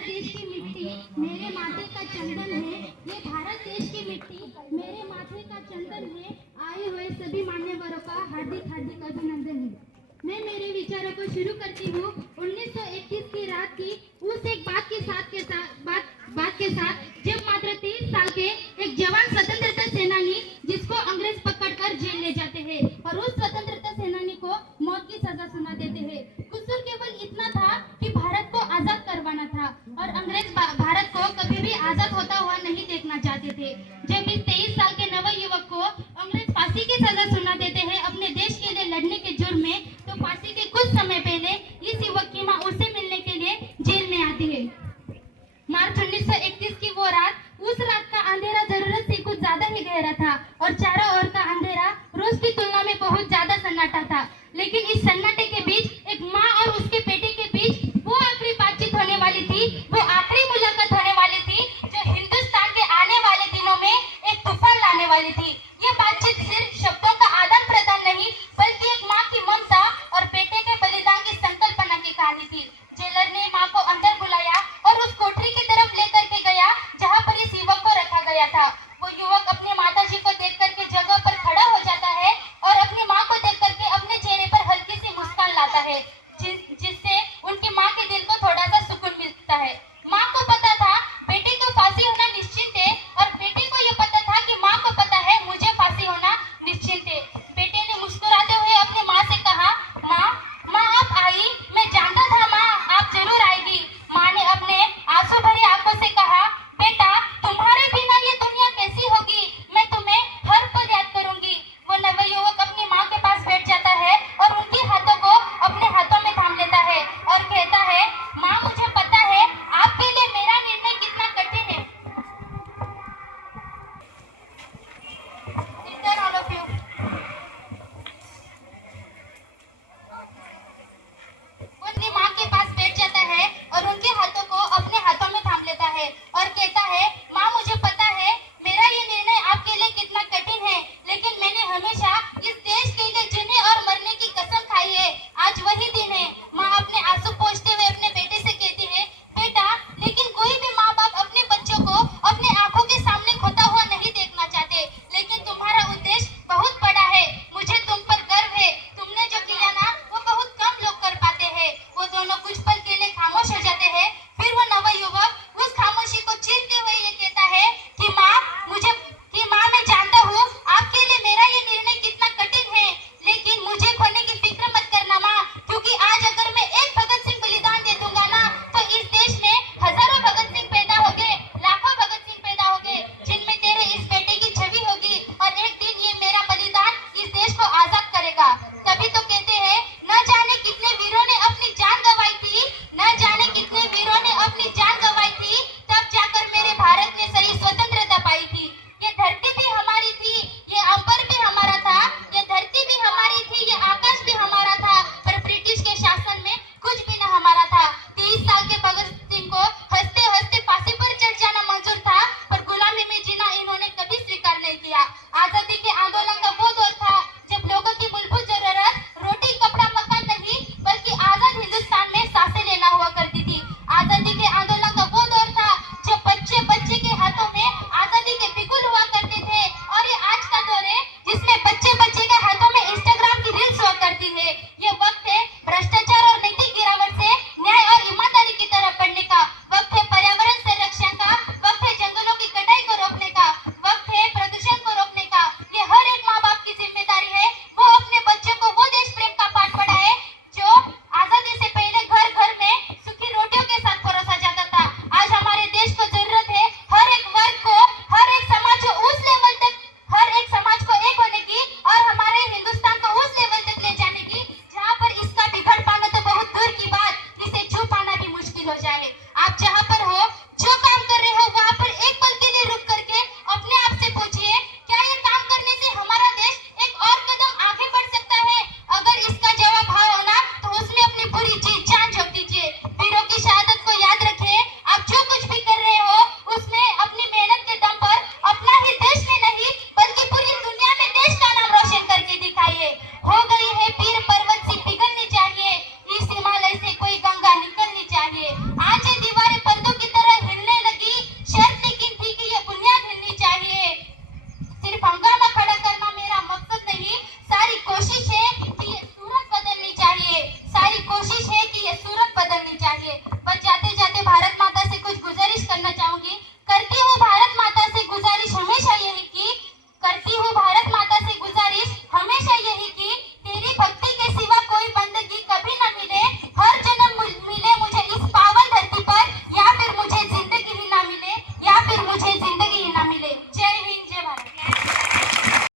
भारत देश की मिट्टी मेरे माथे का चंदन है। ये भारत देश की मिट्टी मेरे माथे का चंदन है। आए हुए सभी मान्यवरों का हार्दिक हार्दिक अभिनंदन है। मैं मेरे विचारों को शुरू करती हूँ 1921 की रात की उस एक बात के साथ जब मात्र 23 साल के एक जवान स्वतंत्रता सेनानी जिसको अंग्रेज पकड़कर जेल ले जाते हैं और उस स्वतंत्रता सेनानी को मौत की सजा सुना देते हैं। कसूर केवल इतना था कि भारत को आजाद करवाना था और अंग्रेज भारत को कभी भी आजाद होता हुआ नहीं देखना चाहते थे। जब इस 23 साल के नव युवक को अंग्रेज फांसी की सजा सुना देते हैं अपने देश के लिए लड़ने के जुर्म में, तो फांसी के कुछ समय पहले इस युवक की मां उससे मिलने के लिए जेल में आती है। मार्च 1931 की वो रात, उस रात का अंधेरा जरूरत से कुछ ज्यादा ही गहरा था।